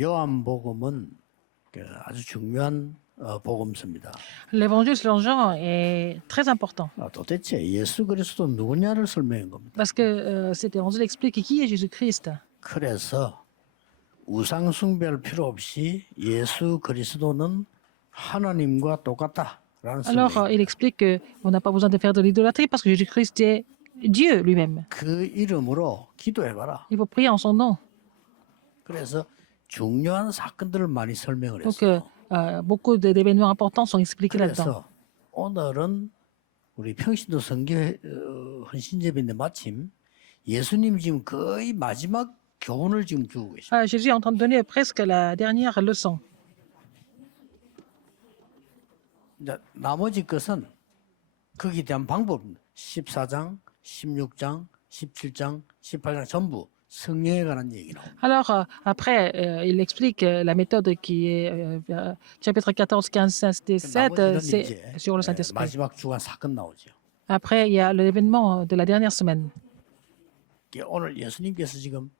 요한복음은 아주 중요한 복음서입니다. L'évangile selon Jean est très important 도대체 예수 그리스도 누구냐를 설명한 겁니다. parce que cet évangile explique qui est Jésus-Christ. 그래서 우상 숭배할 필요 없이 예수 그리스도는 하나님과 똑같다라는 Alors, 설명. il explique qu'on n'a pas besoin de faire de l'idolâtrie parce que Jésus-Christ est Dieu lui-même. 그 이름으로 기도해봐라. Il faut prier en son nom. 그래서 중요한 사건들을 많이 설명을 Donc, 했어요. beaucoup d'événements importants sont expliqués là-dedans. 그래서 오늘은 우리 평신도 선교 헌신제비인데 마침 예수님 지금 거의 마지막 교훈을 지금 주고 계십니다. Jésus est en train de donner presque la dernière leçon. 이제 나머지 것은 거기에 대한 방법입니다. 14장, 16장, 17장, 18장 전부 성령에 관한 얘기 나옵니다. Alors, après, il explique la méthode qui est chapitre 14, 15, 16, 17, 나머지는 c'est 이제 sur le Saint-Esprit. 마지막 주간 사건 나오죠. Après, il y a l'événement de la dernière semaine. 오늘 예수님께서 지금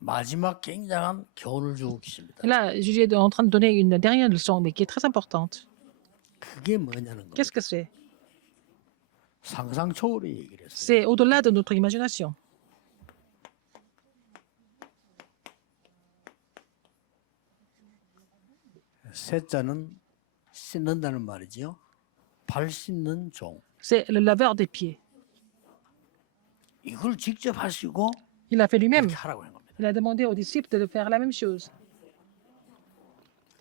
마지막 굉장한 교훈을 주고 계십니다. Et là, Jésus est en train de donner une dernière leçon, mais qui est très importante. 그게 뭐냐는 겁니다. Qu'est-ce que c'est? 상상 초월의 얘기를 했어요. C'est au-delà de notre imagination. 세자는 씻는다는 말이지요. 발 씻는 종. C'est le laveur des pieds. 이걸 직접 하시고 Il a fait lui-même. 이렇게 하라고 한 겁니다. Il a demandé aux disciples de faire la même chose.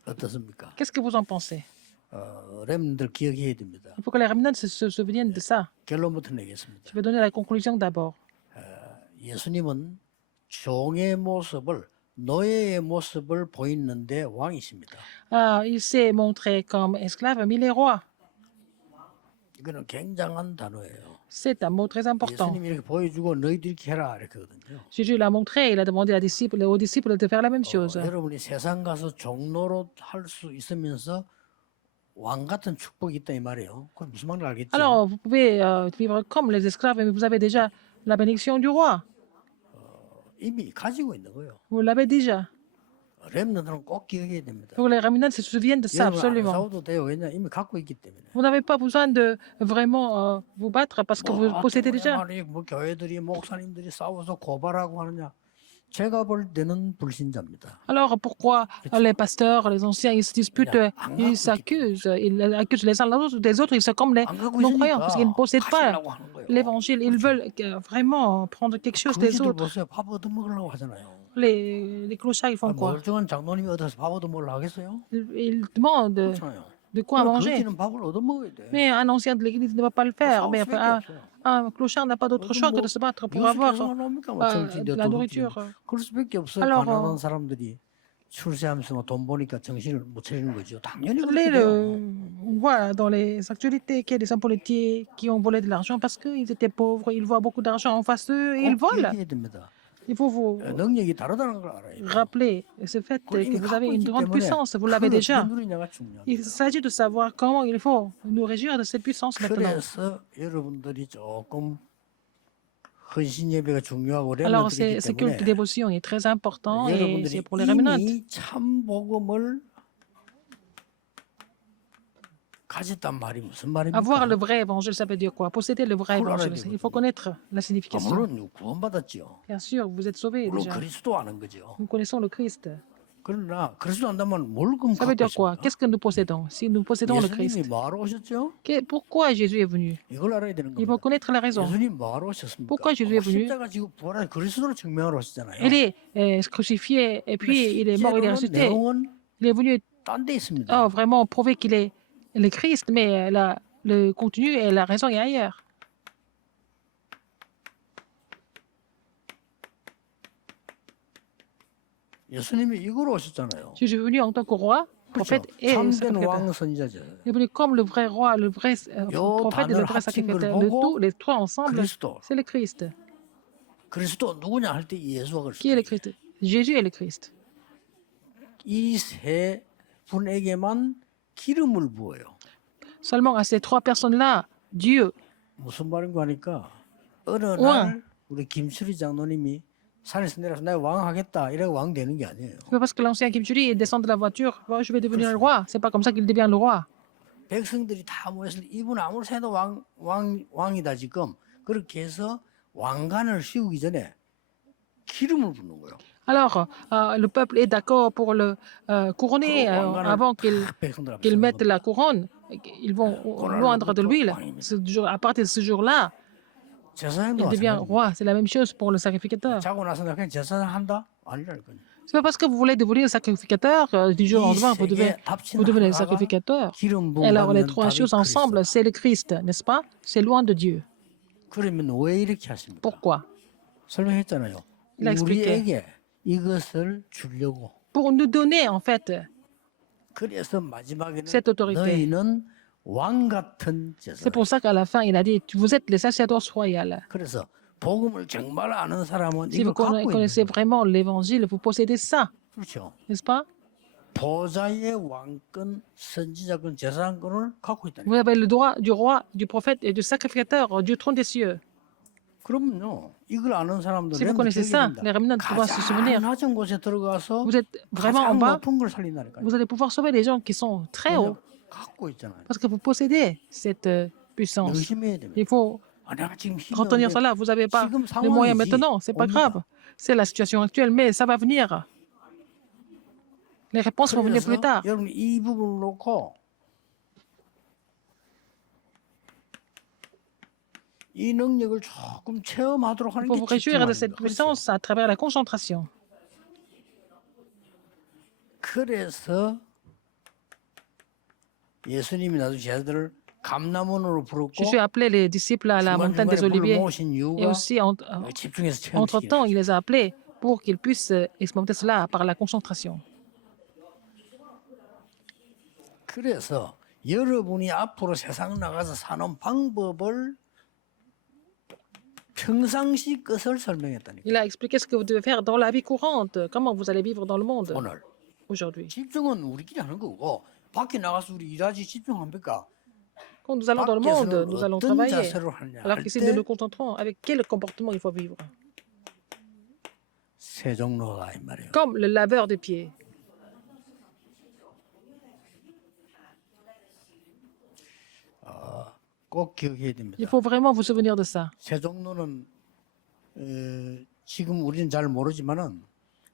어떻습니까? Qu'est-ce que vous en pensez? 렘들 기억해야 됩니다. Il faut que les remnants se souviennent de ça. 결론부터 내겠습니다. Je vais donner la conclusion d'abord. 예수님은 종의 모습을 노예의 모습을 보이는데 왕이십니다. Il s'est montré comme esclave, mais il est roi. 이거는 굉장한 단어예요. C'est un mot très important. 예수님이 이렇게 보여주고 너희들 이렇게 해라 이렇게 하거든요. Jésus l'a montré, il a demandé aux disciples de faire la même chose. 여러분이 세상 가서 종로로 할 수 있으면서 왕 같은 축복이 있다 이 말이에요. 그건 무슨 말인지 알겠죠? Alors, vous pouvez vivre comme les esclaves, mais vous avez déjà la bénédiction du roi. 이미 가지고 있는 거예요. Vous l'avez déjà. 렘넌트는 꼭 기억해야 됩니다. Il faut que les remnants se souviennent de ça, 여러분 안 absolument. 싸워도 돼요. 왜냐 이미 갖고 있기 때문에. Vous n'avez pas besoin de vraiment vous battre parce que vous possédez déjà. 때문에 뭐 교회들이 목사님들이 싸워서 고발하고 하느냐? 제가 볼 때는 불신자입니다. Alors, pourquoi les pasteurs, les anciens, ils se disputent, ils s'accusent, ils accusent les uns les autres, ils sont comme les 안 갖고 non-croyants parce qu'ils ne 있으니까 possèdent pas 가시려고 하는 거예요. l'évangile. Ils veulent vraiment prendre quelque chose des 그지들 autres. 보세요. 밥 얻어먹으려고 하잖아요. Les clochards, ils font quoi? 멀쩡한 장로님이 얻어서 밥 얻어먹으려고 하겠어요? Ils demandent 그렇잖아요. de quoi manger. 그지는 밥을 얻어먹어야 돼. Mais un ancien de l'église ne va pas le faire. Mais un clochard n'a pas d'autre choix que de se battre pour avoir de la nourriture. 그럴 수밖에 없어요. Alors, 가난한 사람들이 출세하면서 돈 보니까 정신을 못 차리는 거죠. 당연히 Les, 그렇게 돼요. on voit dans les actualités qu'il y a des hommes politiques qui ont volé de l'argent parce qu'ils étaient pauvres, ils voient beaucoup d'argent en face d'eux et ils 꼭 volent. 얘기해야 됩니다. Il faut vous 능력이 다르다는 걸 알아요. rappeler ce fait 그걸 이미 que vous avez 갖고 une 있기 grande 때문에 puissance, vous l'avez 그걸 déjà. 어떻게 누리냐가 중요합니다. Il s'agit de savoir comment il faut nous réjouir de cette puissance maintenant. 그래서 여러분들이 조금 헌신 예배가 중요하고 Alors, 렘넌트이기 ce culte de 때문에 dévotion est très important et 여러분들이 c'est pour les remnants. 이미 참 복음을 가졌단 말이 무슨 말입니까? Avoir le vrai évangile, ça veut dire quoi? Posséder le vrai Pour évangile. l'arrêter, Il faut connaître la 아, signification. 물론 구원받았지요. Bien sûr, vous êtes sauvés 물론 déjà. 그리스도 아는 거죠. Nous connaissons le Christ. 그러나 그리스도 안다면 뭘 그럼 Ça veut 갖고 dire quoi? 있습니까? Qu'est-ce que nous possédons? Si nous possédons le Christ. 예수님이 뭐하러 오셨죠? Pourquoi Jésus est venu? 이걸 알아야 되는 Il faut 겁니다. connaître la raison. 예수님 뭐하러 오셨습니까? Pourquoi Jésus est venu? 십자가 지고 부활한 그리스도를 증명하러 오셨잖아요. Il est crucifié et puis il est mort, il est ressuscité. 내용은 Il est venu 딴 데 있습니다. vraiment prouver qu'il est le Christ, mais le contenu et la raison est ailleurs. 예수님이 이걸 오셨잖아요. Jésus est venu en tant que roi, 그렇죠. prophète et 참된 sacrificateur. 왕 선지자죠. Il est venu comme le vrai roi, le vrai prophète et le vrai sacrificateur. Le tout, les trois ensemble, 그리스도. c'est le Christ. 그리스도 누구냐 할 때 예수가 Qui est le 그랬어요. Christ? Jésus est le Christ. 이 세 분에게만 기름을 부어요. Seulement à ces trois personnes-là, Dieu, 무슨 말인가 하니까 어느 우와. 날 우리 김수리 장로님이 산에서 내려서 내가 왕하겠다 이래고 왕 되는 게 아니에요. C'est pas parce que l'ancien Kim-Churi descend de la voiture, oh, je vais devenir le roi. C'est pas comme ça qu'il devient le roi. 백성들이 다 모여서 이분 아무리 해도 왕이다 지금. 그렇게 해서 왕관을 씌우기 전에 기름을 붓는 거예요. Alors, le peuple est d'accord pour le couronner avant 백성들 qu'ils 앞에서 mettent la couronne. Ils vont loindre de l'huile. À partir de ce jour-là, 제사장도 il devient 마찬가지입니다. roi. C'est la même chose pour le sacrificateur. 자고 나서 나 그냥 제사장 한다? 아니라니까요. C'est pas parce que vous voulez devenir le sacrificateur du jour au lendemain, vous devenez le sacrificateur. 기름 Et alors, les 부음받는 trois 답이 choses ensemble, c'est le Christ, n'est-ce pas? C'est loin de Dieu. 그러면 왜 이렇게 하십니까? Pourquoi? 설명했잖아요. Il a expliqué. 우리에게 이것을 주려고. Pour nous donner, en fait, 그래서 마지막에는 cette autorité. 너희는 왕 같은 C'est 제사장. pour ça qu'à la fin, il a dit, vous êtes les sacerdoces royales. 그래서 복음을 정말 아는 사람은 Si 이거 vous 갖고 있는 connaissez 거예요. vraiment l'évangile, vous possédez ça, 그렇죠. n'est-ce pas? 보좌의 왕권, 선지자권, 제사장권을 갖고 있다니. Vous avez le droit du roi, du prophète et du sacrificateur du trône des cieux. 그럼요. 이걸 아는 사람들은 Si vous connaissez ça, les remnants vont se souvenir. 낮은 곳에 들어가서 Vous êtes vraiment en 가장 bas, 높은 걸 살린다니까요. vous allez pouvoir sauver les gens qui sont très hauts, 갖고 있잖아요. parce que vous possédez cette puissance. 열심히 해야 됩니다. Il faut 아, 내가 지금 retenir 힘든데 cela. Vous n'avez pas 지금 les moyens 상황이지. maintenant, c'est pas 옵니다. grave. C'est la situation actuelle, mais ça va venir. Les réponses vont venir plus 그래서 tard. 여러분 이 부분을 놓고 이 능력을 조금 체험하도록 Il 하는 faut 게 vous réjouir de cette 집중하는 거예요. puissance à travers la concentration. 그래서 예수님이 나도 제자들을 감람원으로 부르고 Je suis appelé les disciples à la montagne des 중간중간에 Oliviers. 불러모으신 Et 이유가 aussi, 집중해서 체험시키는 entre-temps, il les a appelés pour qu'ils puissent expérimenter cela par la concentration. 그래서 여러분이 앞으로 세상 나가서 사는 방법을 평상시 것을 설명했다니까. Il a expliqué ce que vous devez faire dans la vie courante, comment vous allez vivre dans le monde 오늘 aujourd'hui. 집중은 우리끼리 하는 거고 밖에 나가서 우리 일하지 집중합니까? Quand nous allons dans le monde, 밖에서는 nous allons 어떤 travailler. 자세로 하냐 Alors 할 qu'ici, nous 때 nous concentrons avec quel comportement il faut vivre. 세종로가 이 말이에요. Comme le laveur de pieds. 꼭 기억해야 됩니다. Il faut vraiment vous souvenir de ça. 세종로는 지금 우리는 잘 모르지만은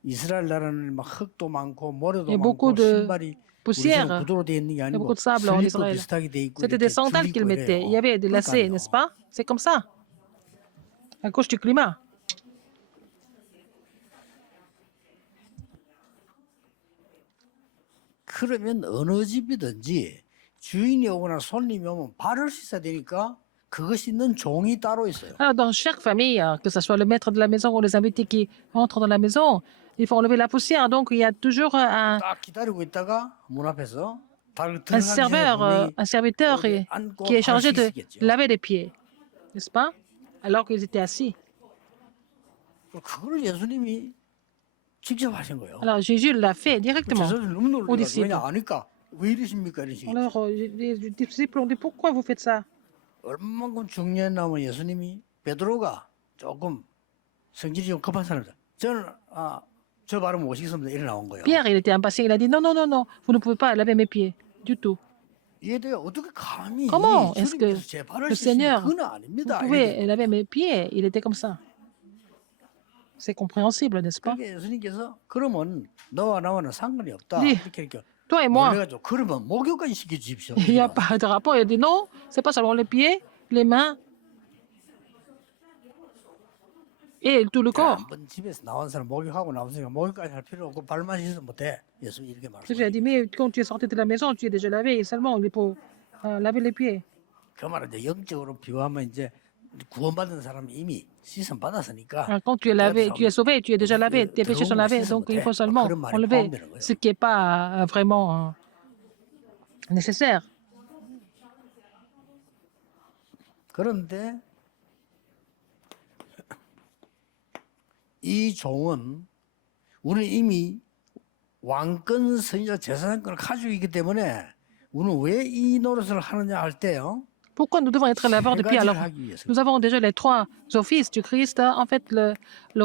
이스라엘 나라는 막 흙도 많고 모래도 Il y a 많고 beaucoup de 신발이 poussière. 우리처럼 구도로 되어 있는 게 Il y a 아니고 beaucoup de sable en 슬리퍼 Israël. 비슷하게 돼 있고 C'était 이렇게 des sandales 줄이 qu'ils 있고 mettaient. Il y 이래요. avait des lacets, 그러니까요. n'est-ce pas? C'est comme ça. À cause du climat. 그러면 어느 집이든지 주인이 오거나 손님이 오면 발을 씻어야 되니까 그거 씻는 종이 따로 있어요. Alors, dans chaque famille, que ce soit le maître de la maison ou les invités qui entrent dans la maison, il faut enlever la poussière. Donc, il y a toujours 딱 기다리고 있다가 문 앞에서 발 un 들어가기 전에 serveur, 분명히 un serviteur 여기 앉고 qui est 발 chargé de 씻겠죠. laver les pieds, n'est-ce pas? Alors qu'ils étaient assis. 그걸 예수님이 직접 하신 거예요. Alors, Jésus l'a fait directement. 제자들 너무 놀라고 disciples. 왜냐 아니까 왜 이러십니까 이런 식이 Alors, les disciples ont dit, pourquoi vous faites ça? 얼마만큼 중요했나면 예수님이 베드로가 조금 성질이 좀 급한 사람이다. 저는 저 발은 못 씻습니다. 이래 나온 거예요. Pierre, il était impatient. Il a dit, non, non, non, non, vous ne pouvez pas laver mes pieds du tout. 이해돼요? 어떻게 감히 Comment est-ce que 주님께서 제 발을 le 씻으면 Seigneur, 그건 vous 아닙니다. pouvez laver mes pieds? Il était comme ça. C'est compréhensible, n'est-ce pas? 그러니까 예수님께서 그러면 너와 나와는 상관이 없다. 네. 이렇게 Toi et moi, 놀래가지고 그러면 목욕까지 시켜주십시오. il n'y a pas de rapport. Il a dit, non, c'est pas seulement les pieds, les mains et tout le corps. 한번 집에서 나온 사람 목욕하고 나왔으니까 목욕까지 할 필요 없고 발만 씻으면 못해. 예수 이렇게 Jésus a 말씀하셨어요. dit, mais quand tu es sorti de la maison, tu es déjà lavé et seulement il faut laver les pieds. 그 말은 이제 영적으로 비유하면 이제 구원받은 사람이 이미 씻음 받았으니까 Alors, quand tu es lavé, tu es sauvé, tu es déjà lavé, tes péchés sont lavés, donc il faut seulement enlever ce qui n'est pas vraiment nécessaire. 그런데 이 종은 우리는 이미 왕권 선지자 제사장권을 가지고 있기 때문에 우리는 왜 이 노릇을 하느냐 할 때요. Pourquoi nous devons être laveurs de 세 pieds 가지를 alors? 하기 위해서. Nous avons déjà les trois offices du Christ, en fait, le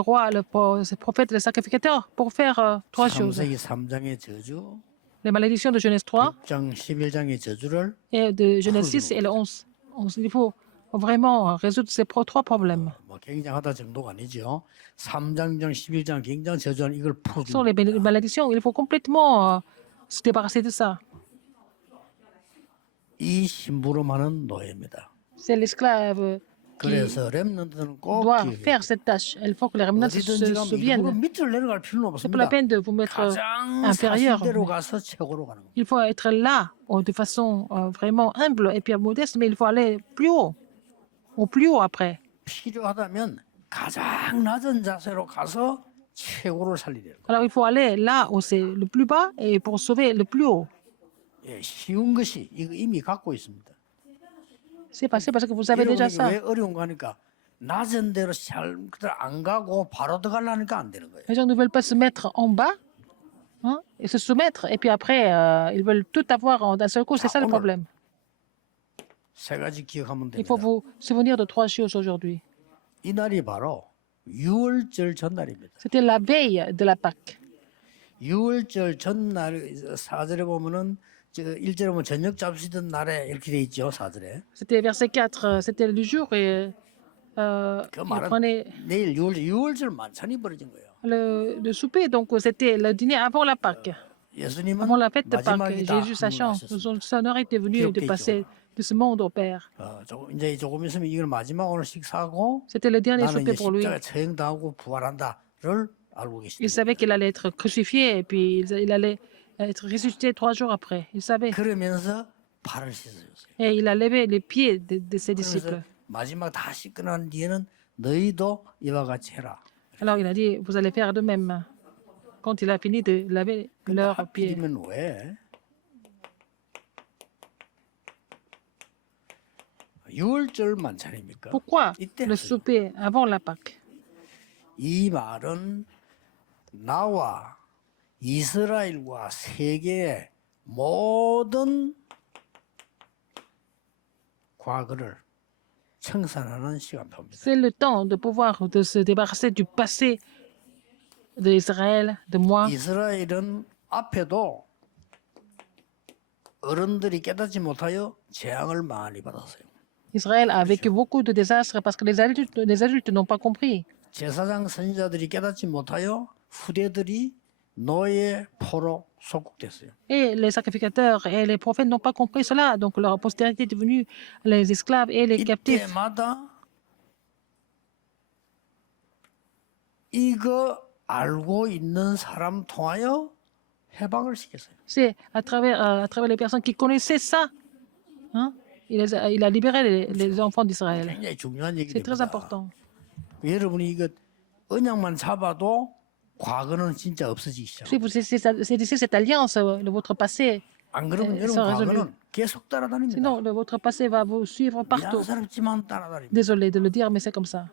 roi, le prophète, le sacrificateur, pour faire trois choses. 3세기 3장의 저주, Les malédictions de Genèse 3 6장 11장의 저주를 et de Genèse 6 et le 11. Il faut vraiment résoudre ces trois problèmes. 뭐 굉장하다 정도가 아니죠. 3장, 11장 굉장한 저주는 이걸 Ce sont les 풀어줍니다. malédictions. Il faut complètement se débarrasser de ça. 이 심부름하는 노예입니다. C'est l'esclave qui 그래서 렘넌트는 꼭 doit 기억해야 faire cette tâche. Il faut que les remnants se 어디든지 가면 일부러 souviennent. 밑으로 내려갈 필요는 C'est pas la 없습니다. peine de vous mettre 가장 inférieur. 사실대로 가서 최고로 가는 겁니다. Il faut être là de façon vraiment humble et puis modeste, mais il faut aller plus haut, au plus haut après. 필요하다면 가장 낮은 자세로 가서 최고를 살리려는 거예요. Alors il faut aller là où c'est le plus bas et pour sauver le plus haut. 예, 쉬운 것이 이거 이미 갖고 있습니다. C'est passé parce que vous savez déjà 여러분이 ça. 왜 어려운 거 하니까 낮은 대로 그들 안 가고 바로 들어가려니까 안 되는 거예요. Les gens ne veulent pas se mettre en bas hein, et se soumettre, et puis après, ils veulent tout avoir d'un seul coup. C'est ça le problème. 세 가지 기억하면 Il faut 됩니다. vous souvenir de trois choses aujourd'hui. 이 날이 바로 유월절 전날입니다. C'était la veille de la Pâque. 유월절 전날 4절에 보면은 저 1절에 보면 저녁 잡수던 날에 이렇게 돼 있죠. 4절에. C'était verset 4, c'était le jour et 그 ils 말은 prenaient 내일 유월절 만찬이 벌어진 거예요. le souper, donc c'était le dîner avant la Pâque, 예수님은 avant la fête de Pâques. 마지막이다 Jésus, sachant, 하셨습니다. son honneur était venu de passer de ce monde au Père. 이제 조금 있으면 이걸 마지막 오늘 식사하고 C'était le dernier 나는 souper 이제 pour lui. 십자가 처형당하고 부활한다를 알고 Il 계십니다. savait qu'il allait être crucifié et puis il allait être ressuscité 3 jours après. Il savait. 그러면서 발을 씻어줬어요. Et il a levé les pieds de ses 그래서 disciples. 마지막 다 씻고 난 뒤에는 너희도 이와 같이 해라. Alors il a dit, vous allez faire de même. Quand il a fini de laver 근데 leurs pieds. 하필이면 왜? 6월절 만찬입니까? Pourquoi 이때 le 하세요. souper avant la Pâque? 이 말은 나와 이스라엘과 세계의 모든 과거를 청산하는 시간표입니다. C'est le temps de pouvoir de se débarrasser du passé d'Israël, de moi. 이스라엘은 앞에도 어른들이 깨닫지 못하여 재앙을 많이 받았어요. Israël a vécu beaucoup de désastres parce que les adultes n'ont pas compris. 제사장 선지자들이 깨닫지 못하여 후대들이 노예 포로 속국됐어요. Et les sacrificateurs et les prophètes n'ont pas compris cela. Donc leur postérité est devenue les esclaves et les captifs. 이때마다 이거 알고 있는 사람 통하여 해방을 시켰어요. C'est à travers les personnes qui connaissaient ça. Hein, il a libéré les enfants d'Israël. 굉장히 중요한 C'est très 얘기입니다. important. 여러분이 이거 언약만 잡아도 과거는 진짜 없어지기 시작. Si vous saisissez cette alliance, votre passé, 안 그러면 여러분 sans résolu. 과거는 계속 따라다닙니다. Sinon votre passé va vous suivre partout. 미안스럽지만 따라다닙니다. Désolé de le dire, mais c'est comme ça.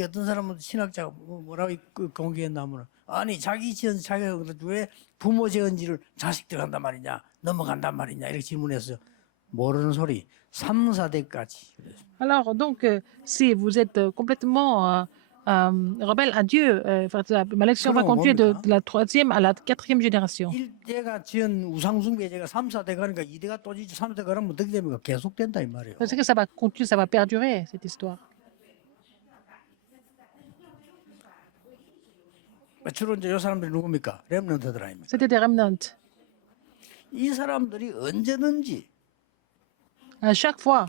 어떤 사람은 신학자가 뭐라고 공개했나면 아니 자기 지은 자기가 왜 부모 지은지를 자식들 한단 말이냐 넘어간단 말이냐 이렇게 질문했어요. 모르는 소리 3, 4대까지. Alors, donc, si vous êtes complètement rebelle à Dieu, la malédiction va continuer de la 3e à la 4e génération. 1대가 지은 우상숭배제가 3, 4대 가니까 2대가 또 지지 3대 가면 어떻게 됩니까? 계속된다 이 말이에요. Parce que ça va continuer, ça va perdurer, cette histoire. 주로 이제 이 사람들이 누굽니까? 렘넌트들 아닙니까? C'était des remnants. 이 사람들이 언제든지 À chaque fois,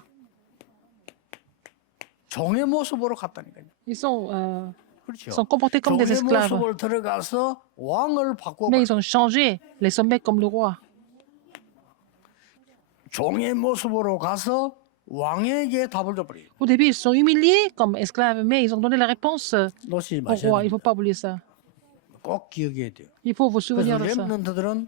종의 모습으로 갔다니까요. ils 그렇죠. sont comportés comme des 종의 esclaves. 모습을 들어가서 왕을 바꾸고 Mais ils ont changé les sommets comme le roi. 종의 모습으로 가서 왕에게 답을 줘버려요. Au début, ils sont humiliés comme esclaves, mais ils ont donné la réponse 놓치지 au 마셔야 roi. Il ne 됩니다. faut pas oublier ça. 꼭 기억해야 돼요. Il faut vous 그래서 souvenir de ça. 렘넌트들은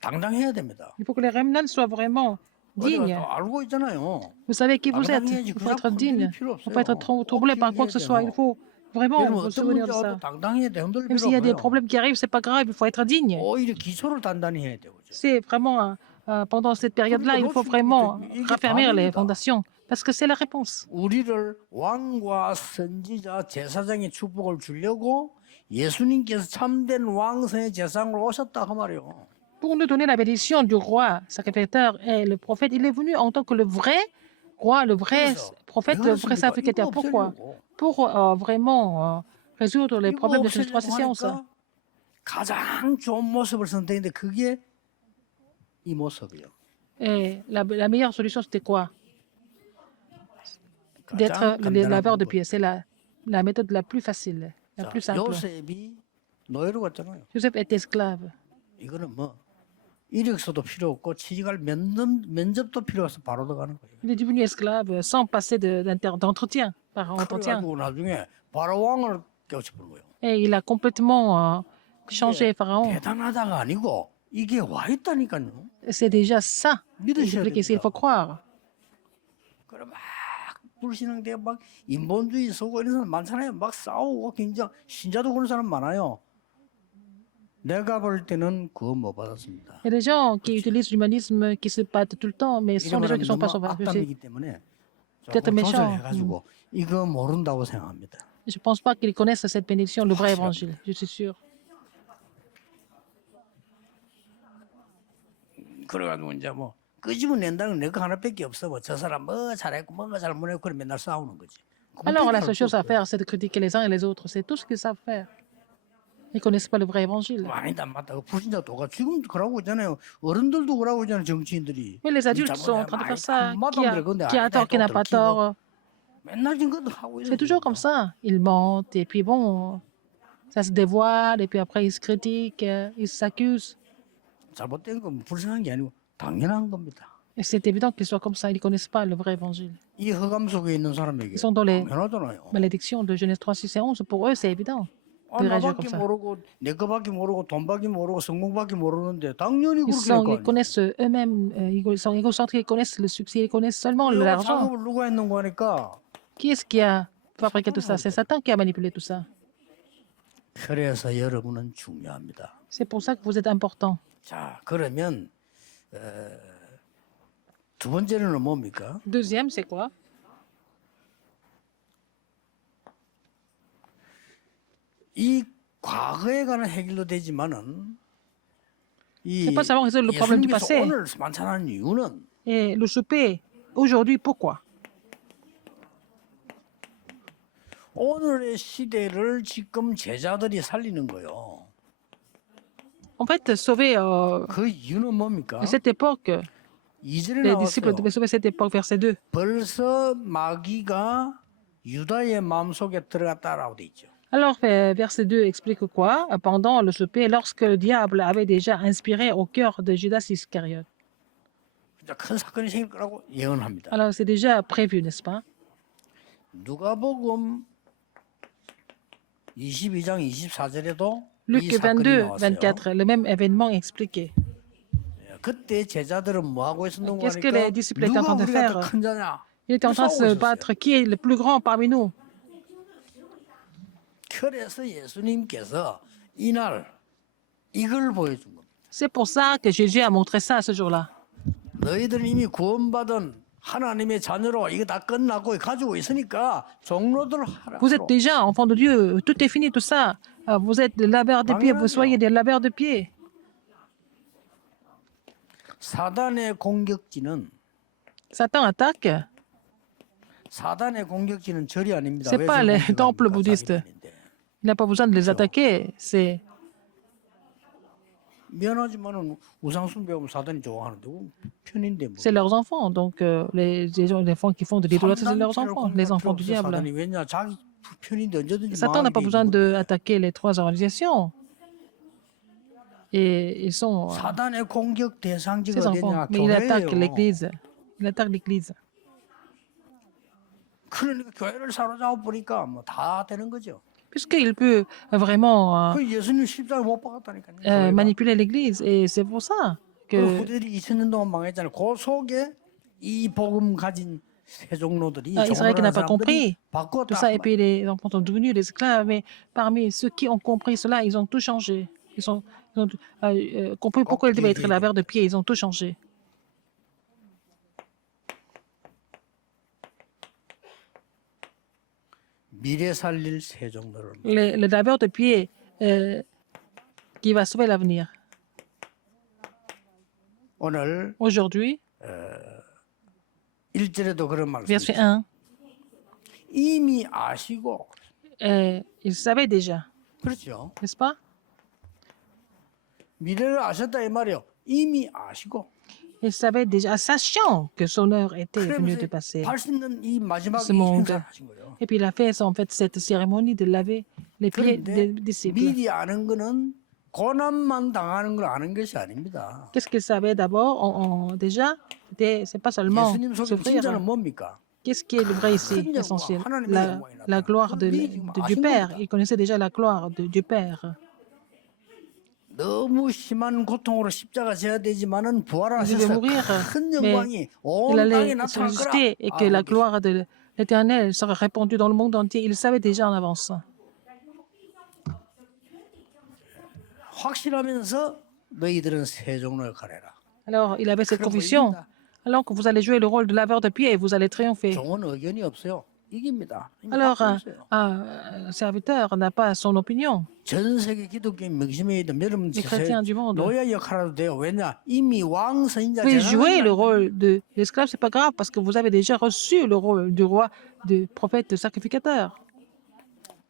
당당해야 됩니다. Il faut que les remnants soient vraiment 어디 dignes. 가서 알고 있잖아요. Vous savez qui vous êtes. 당당해야지. Il faut 그냥 être digne. 흔들릴 필요 Il ne faut pas être 없어요. troublé par quoi que ce soit. Il faut vraiment 여러분 vous 어떤 souvenir de 문제 와도 ça. 당당해야 돼. 흔들릴 Même 필요 s'il y a des 없어요. problèmes qui arrivent, c'est pas grave. Il faut être digne. 오히려 기초를 단단히 해야 되죠. C'est vraiment pendant cette période-là, il faut vraiment raffermir les fondations, parce que c'est la réponse. 우리를 왕과 선지자 제사장의 축복을 주려고 예수님께서 참된 왕성의 제사장으로 오셨다 그 말이에요. Pour nous donner la bénédiction du roi, sacrificateur et le prophète, il est venu en tant que le vrai roi, le vrai prophète, le vrai sacrificateur. Pourquoi? Pour vraiment résoudre les problèmes de cette croissance. 가장 좋은 모습을 선택했는데 그게 이 모습이에요. Et la meilleure solution, c'était quoi? D'être le laveur de pieds. C'est la méthode la plus facile, la plus simple. 요셉이 노예로 갔잖아요. Joseph est esclave. 이거는 뭐 이력서도 필요 없고 취직할 면접도 필요 없어 바로 들어가는 거예요. Il est devenu esclave sans passer d'entretien, par entretien. 그래가지고 나중에 바로 왕을 깨우쳐버린 거예요. Et il a complètement changé Pharaon. 대단하다가 아니고 이게 와 있다니까요. C'est déjà ça. 믿으셔야 Expliquer ici, il 됩니다. faut croire. 그래 막 불신앙대 막 인본주의 속고 이런 사람 많잖아요. 막 싸우고 굉장히 신자도 그런 사람 많아요. 내가 볼 때는 그거 못 받았습니다. Il y a des gens qui utilisent l'humanisme, qui se battent tout le temps, mais ce sont des gens qui ne sont pas sauvés. 악담이기 때문에 peut-être 조금 méchant. 조절해가지고 이거 모른다고 생각합니다. Je ne pense pas qu'ils connaissent cette bénédiction, le vrai évangile, je suis sûr. 그래가지고 이제 뭐 끄집어낸다는 내거 하나밖에 없어. 뭐 저 사람 뭐 잘했고 뭔가 잘못했고 그래 맨날 싸우는 거지. Alors la seule chose à faire, c'est de critiquer les uns et les autres. C'est tout ce qu'ils savent faire. Ils ne connaissent pas le vrai évangile. 아니다 맞다. 불신자 도가 지금 그러고 있잖아요. 어른들도 그러고 있잖아요. 정치인들이. Mais les adultes sont en train de faire ça. Qui a tort, qui n'a pas tort. 맨날 지금 그것도 하고 있어요. C'est toujours comme ça. Ils mentent et puis bon, ça se dévoile et puis après ils se critiquent, ils s'accusent. 잘못된 건 불쌍한 게 아니고 당연한 겁니다. Et c'est évident qu'ils soient comme ça. Ils ne connaissent pas le vrai évangile. 이 허감 속에 있는 사람에게 Ils sont dans les 당연하잖아요. malédictions de Genèse 3, 6 et 11. Pour eux, c'est évident de réagir comme 나밖에 ça. 모르고 내 거밖에 모르고 돈밖에 모르고 성공밖에 모르는데 당연히 Ils, 그렇게 할 거 ils 아니에요. connaissent eux-mêmes, ils sont égocentriques, ils connaissent le succès, ils connaissent seulement l'argent. 작업을 누가 했는 거니까. Qui est-ce qui a fabriqué tout ça? C'est Satan qui a manipulé tout ça. 그래서 여러분은 중요합니다. C'est pour ça que vous êtes important. 자, 그러면 두 번째는 뭡니까? Deuxième, c'est quoi? 이 과거에 관한 해결도 되지만은 이 C'est pas seulement résoudre le problème du 예수님께서 passé. 오늘 만찬하는 이유는 Et le souper, aujourd'hui, pourquoi? 오늘의 시대를 지금 제자들이 살리는 거예요. En fait, sauver 그 이유는 뭡니까? cette époque, 2절에 les disciples 나왔어요. devaient sauver cette époque, verset 2. 벌써 마귀가 유다의 마음속에 들어갔다라고 돼 있죠. Alors, verset 2 explique quoi? Pendant le souper, lorsque le diable avait déjà inspiré au cœur de Judas Iscariote. 진짜 큰 사건이 생길 거라고 예언합니다. Alors, c'est déjà prévu, n'est-ce pas? 누가복음 22장 24절에도 Luc 이 사건이 22, 나왔어요. 24, le même événement expliqué. 그때 제자들은 뭐 하고 있었던 Qu'est-ce que 거니까 les disciples étaient en 누가 train de 우리가 faire? 더 큰 자냐? Il était en train de se battre. Qui est le plus grand parmi nous? 그래서 예수님께서 이날 이걸 보여준 겁니다. C'est pour ça que Jésus a montré ça ce jour-là. 너희들은 이미 구원받은 하나님의 자녀로 이거 다 끝나고 가지고 있으니까 종로들 하라. Vous êtes déjà enfants de Dieu. Tout est fini, tout ça. Vous êtes des laveurs de pieds. Vous soyez des laveurs de pieds. 사단의 공격지는 Satan attaque. 사단의 공격지는 절이 아닙니다. C'est 왜 pas 절 les 공격합니까? temples bouddhistes. 자기는 아닌데. Il n'a pas besoin de les attaquer. C'est 미안하지만은 우상숭 배우면 사단이 좋아하는데 편인데 뭐. c'est leurs enfants. Donc, les enfants qui font de l'idolâtrie, c'est leurs enfants, les enfants du diable. 사단이 왜냐 자기 편인데 언제든지 Satan n'a pas 망하는 게 besoin 있는 d'attaquer les trois organisations. Et ils sont 사단의 공격 대상지가 ses enfants. 어디냐 Mais il attaque 교회예요. l'Église. Il attaque l'Église. 그러니까 교회를 사로잡아 보니까 뭐 다 되는 거죠. Puisqu'il peut vraiment 그 예수님 십자가 못 박았다니까요. 교회가. manipuler l'Église. Et c'est pour ça 그 que 후대들이 2000년 동안 망했잖아요. 그 속에 이 복음 가진 세종로들이 Israël qui n'a pas compris tout 바꿨다. ça, et puis les enfants sont devenus des esclaves. Mais parmi ceux qui ont compris cela, ils ont tout changé. Ils ont compris pourquoi ils devaient être laveurs de pieds. Ils ont tout changé. 미래 살릴 새 종로를 le laveur de pieds qui va sauver l'avenir. 오늘 Aujourd'hui, 1절에도 그런 말씀 verset 있어요. 1, 이미 아시고 il savait déjà, 그렇죠. n'est-ce pas? 미래를 아셨다 이 말이요. 이미 아시고 Il savait déjà, sachant que son heure était venue de 그러면서 passer. 할수 있는 이 마지막 ce monde. 행사를 하신 거예요. Et puis il a fait en fait cette cérémonie de laver les pieds des 그런데 disciples. 미리 아는 거는 고난만 당하는 걸 아는 것이 아닙니다. Qu'est-ce qu'il savait d'abord déjà, c'est pas seulement 예수님 속에 souffrir. 진짜는 뭡니까? Qu'est-ce qui est le vrai ici, 큰 영광, l'essentiel? 하나님의 영광이 La 나타나. gloire 그걸 미리 지금 du 아신 Père. 겁니다. Il connaissait déjà la gloire du Père. 너무 심한 고통으로 십자가 져야 되지만은 Il devait 부활하셔서 mourir, 큰 mais 영광이 온 il 땅에 allait se 나타날 거라. ressusciter et que la gloire de l'Éternel serait répandue dans le monde entier. Il le savait déjà en avance. 확실하면서 너희들은 새 종로에 가래라. Alors, il avait cette 그럼 뭐 conviction. 이깁니다. Alors que vous allez jouer le rôle de laveur de pieds et vous allez triompher. 종은 의견이 없어요. 이깁니다. 이미 Alors, 갖고 있어요. un serviteur n'a pas son opinion. 전 세계 기독교인 명심해야 돼. 여러분 Les chrétiens du monde. 노예 역할도 돼요. 왜냐? 이미 왕 선지자 Vous pouvez jouer le 제사장이라는 rôle de l'esclave, c'est pas grave parce que vous avez déjà reçu le rôle du roi, du prophète, du sacrificateur.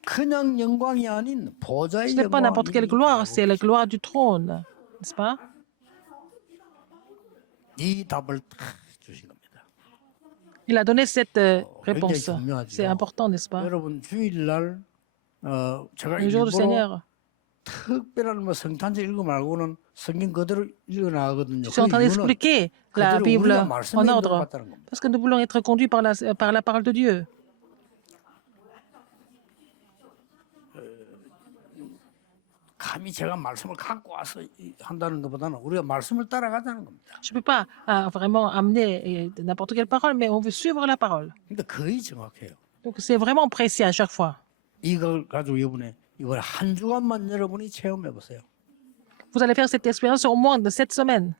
그냥 영광이 아닌 Ce 보좌의 n'est pas n'importe quelle gloire, c'est la gloire du trône, n'est-ce pas? 이 답을 탁 주신 겁니다. Il a donné cette réponse. 중요하죠. C'est important, n'est-ce pas? 여러분 주일날 제가 Le jour du 일부러 Seigneur. 특별한 뭐 성탄절 읽고 말고는 성경 그대로 읽어 나가거든요. Je suis en train d'expliquer la 그대로 Bible 우리가 en 말씀에 ordre 인도받다는 겁니다. parce que nous voulons être conduits par la parole de Dieu. 감히 제가 말씀을 갖고 와서 한다는 것보다는 우리가 말씀을 따라가자는 겁니다. Je ne peux pas vraiment amener n'importe quelle parole, mais on veut suivre la parole. 근데 거의 정확해요. Donc c'est vraiment précis à chaque fois. 이걸 가지고 이번에 이걸 한 주간만 여러분이 체험해 보세요. Vous allez faire cette expérience au moins de 7 semaines.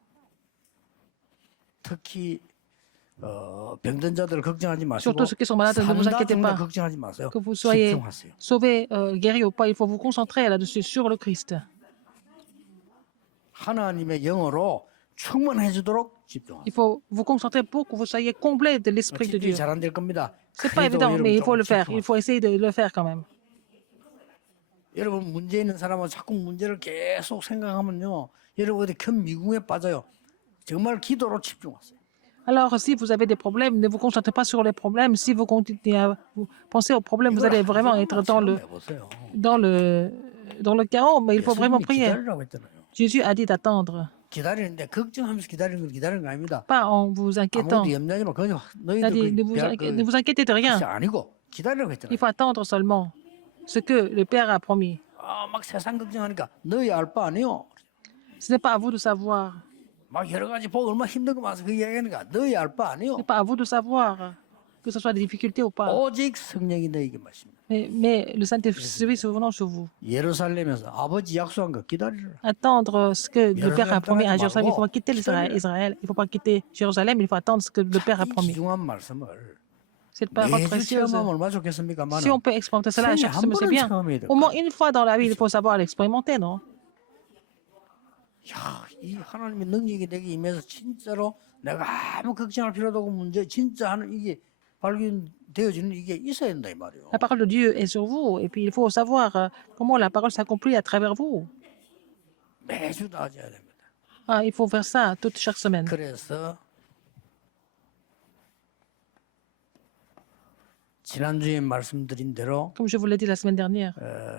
특히 병든 자들 걱정하지 마시고 Surtout ceux qui sont malades, ne vous 산다 inquiétez 죽는다 pas. 걱정하지 마세요. Que vous soyez 집중하세요. sauvés, guéris ou pas, il faut vous concentrer là-dessus, sur le Christ. 하나님의 영어로 충만해 주도록 집중하세요. Il faut vous concentrer pour que vous soyez comblés de l'Esprit de Dieu. 집중이 잘 안 될 겁니다. C'est pas 그래도 évident, 여러분 mais il faut le 좀 faire. Il faut essayer de le faire quand même. 여러분 문제 있는 사람은 자꾸 문제를 계속 생각하면요. 여러분 어디 큰 미궁에 빠져요. 정말 기도로 집중하세요. Alors, si vous avez des problèmes, ne vous concentrez pas sur les problèmes. Si vous continuez à vous penser aux problèmes, vous allez vraiment être 해보세요. dans le chaos, mais il faut vraiment 예수님이 prier. 기다리라고 했잖아요. Jésus a dit d'attendre, 기다리는데 걱정하면서 기다리는 걸 기다리는 거 아닙니다. pas en vous inquiétant. 아무도 염려하지 마. 그냥 Il a dit, 너희들 ne vous inquiétez de rien. 그것이 아니고 기다리라고 했잖아요. Il faut attendre seulement ce que le Père a promis. 막 세상 걱정하니까 너희 알 바 아니요. Ce n'est pas à vous de savoir. 막 여러 가지 보고 얼마나 힘든 거 많아서 그 이야기하니까 너희 알 바 아니요. Ce n'est pas à vous de savoir, que ce soit des difficultés ou pas. 오직 성령이 너희에게 말씀입니다. Mais le Saint-Esprit se venant sur vous. 예루살렘에서 아버지 약속한 거 기다리라. Attendre ce que le Père a promis à Jérusalem. Il ne faut pas quitter Israël. Israël. Il ne faut pas quitter Jérusalem. Il faut attendre ce que le Père a 이 promis. 귀중한 말씀을 Cette parole 매주 précieuse. 체험하면 얼마나 좋겠습니까? Si on peut expérimenter cela à chaque semaine, c'est bien. Au moins une fois dans la vie, il faut savoir l'expérimenter, non? 야, 이 하나님의 능력이 내게 임해서 진짜로 내가 아무 걱정할 필요도 없고 문제 진짜 하는 이게 발견되어지는 이게 있어야 된다 이 말이에요. La parole de Dieu est sur vous et puis il faut savoir comment la parole s'accomplit à travers vous. 매주 나아져야 됩니다. Il faut faire ça chaque semaine. 그래서 지난주에 말씀드린 대로 Comme je vous l'ai dit la semaine dernière,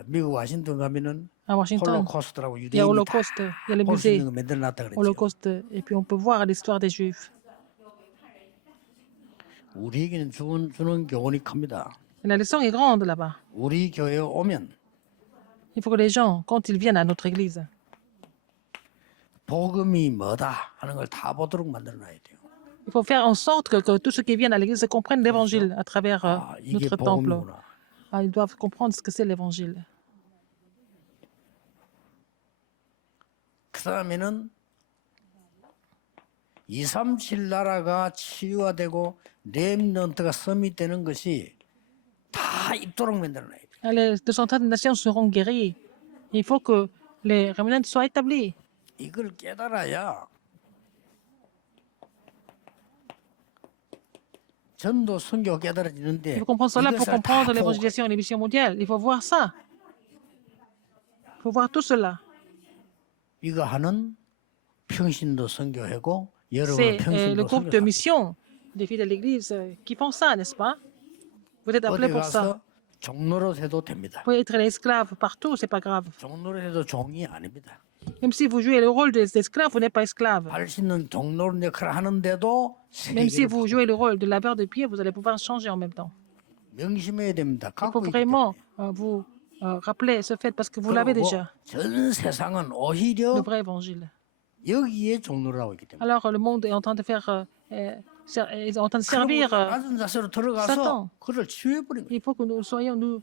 미국 와싱턴 가면은 à Washington, 홀로코스트라고 il y a 유대인이 Holocauste, il y a le 볼수 musée 있는 거 만들어놨다 그랬죠. Holocauste et puis on peut voir l'histoire des Juifs. 우리에게는 주는 교훈이 큽니다. Et la leçon est grande là-bas. 우리 교회에 오면 Il faut que les gens, quand ils viennent à notre église, 복음이 뭐다 하는 걸 다 보도록 만들어놔야 돼요. il faut faire en sorte que tous ceux qui viennent à l'église comprennent l'évangile à travers 이게 notre temple. 복음이구나. Ils doivent comprendre ce que c'est l'évangile. 그 다음에는 237 나라가 치유화되고 렘넌트가 서밋되는 것이 다 다 입도록 만들어놔야 돼. Les 230 nations seront guéries. Il faut que les remnants soient établis. 이걸 깨달아야 전도 선교 Il 깨달아지는데 faut comprendre cela pour 이것을 다 comprendre 보고 l'évangélisation et les missions mondiales. Il faut voir ça. Il faut voir tout cela. 이거 하는 평신도 선교회고 여러분은 C'est le 평신도 groupe de 선교사. mission des filles de l'Église qui font ça, n'est-ce pas? Vous êtes appelés 어디 pour ça. 가서 종로로 해도 됩니다. Vous pouvez être l'esclave partout, c'est pas grave. 종로로 해도 종이 아닙니다. Même si vous jouez le rôle des esclaves, vous n'êtes pas esclave. 할 수 있는 종로 역할을 하는데도 Même si 세계를 vous jouez le rôle de laveur de pieds, vous allez pouvoir changer en même temps. 명심해야 됩니다. Il faut 갖고 있기 vraiment 때문에. vous rappeler ce fait parce que vous l'avez 그리고 déjà, 전 세상은 le 오히려 vrai évangile. 여기에 종로라고 있기 때문에. Alors le monde est en train de faire, est en train de servir. 낮은 자세로 들어가서 Satan. 그를 치유해버린 거예요. Il faut que nous soyons, nous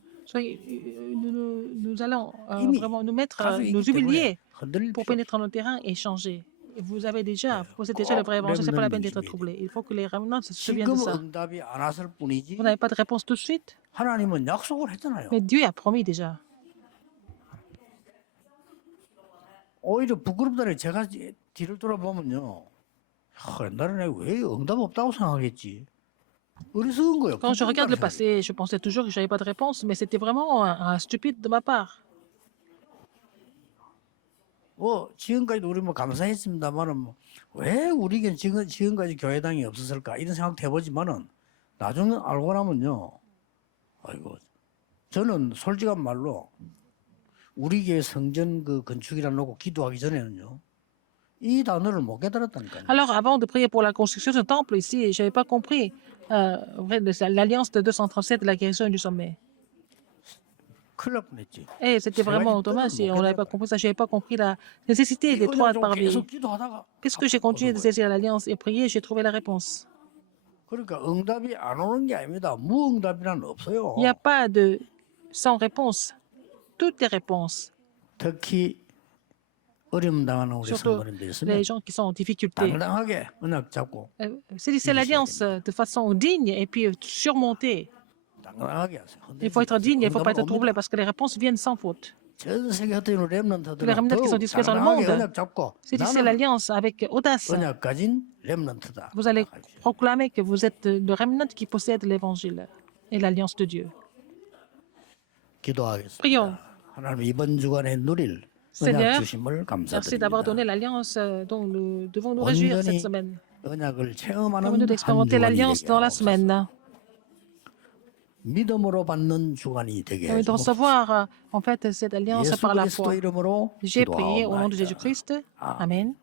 allons 이미 vraiment nous mettre, 가서 nous 있기 때문에 humilier 흔들릴 pour 필요 pénétrer nos terrains et changer. Et vous avez déjà, vous possèdez déjà le vrai évangile, c'est pas la peine d'être troublé. Il faut que les remnants se souviennent de 지금 ça. 응답이 안 왔을 뿐이지 Vous n'avez pas de réponse tout de suite, 하나님은 약속을 했잖아요. mais Dieu a promis déjà. 오히려 부끄럽다니 제가 뒤를 돌아보면요. 옛날에 내가 왜 응답 없다고 생각했지? 어리석은 거예요. Quand je regarde le 부끄럽다고 passé, je pensais toujours que je n'avais pas de réponse, mais c'était vraiment un stupide de ma part. 지금까지도 우리 감사했습니다만은 왜 우리에겐 지금까지 교회당이 없었을까 이런 생각도 해보지만은 나중에 알고 나면요. 아이고 저는 솔직한 말로 우리 교회 성전 그 건축이라 놓고 기도하기 전에는요. 이 단어를 못 깨달았다니까요. Alors, avant de prier pour la construction de ce temple ici, je n'avais pas compris l'alliance de 237 de la guérison et du sommet. 큰일 날 뻔했지. Et c'était vraiment dommage si on n'avait pas compris ça. Je n'avais pas compris la nécessité des trois parvis. 계속 기도하다가 Puisque j'ai continué de saisir l'alliance et prier, j'ai trouvé la réponse. 그러니까 응답이 안 오는 게 아닙니다. 무응답이란 없어요. Il n'y a pas de sans réponse. Toutes les réponses, 특히 어려움 당하는 우리 surtout 성도님들 les 있으면 gens qui sont en difficulté. 당당하게 언약 잡고 Saisissez l'alliance de façon digne et puis surmonter. 당당하게 하세요. Il faut être digne, il ne faut pas être troublé parce que les réponses viennent sans faute. 전 세계 흩어지는 Tous les 렘넌트들은 remnants qui sont 더욱 dispersés dans le 당당하게 monde, 언약 잡고 saisissez 나는 l'alliance avec audace. 언약 가진 렘넌트다. Vous allez proclamer que vous êtes le remnant qui possède l'évangile et l'alliance de Dieu. 기도하겠습니다. Prions. 하나님 이번 주간에 누릴 Seigneur, 언약 주심을 Merci d'avoir donné 감사드립니다. l'alliance dont nous devons nous réjouir cette semaine. 언약을 체험하는 Permettez-nous 한 d'expérimenter 주간이 l'alliance 되게 dans la 하옵소서. semaine. 믿음으로 받는 주간이 되게 Et de 해주옵소서. recevoir en fait cette alliance 예수 par la 그리스도 foi. 이름으로 J'ai prié au nom de 기도하옵나이다. Jésus-Christ. Amen.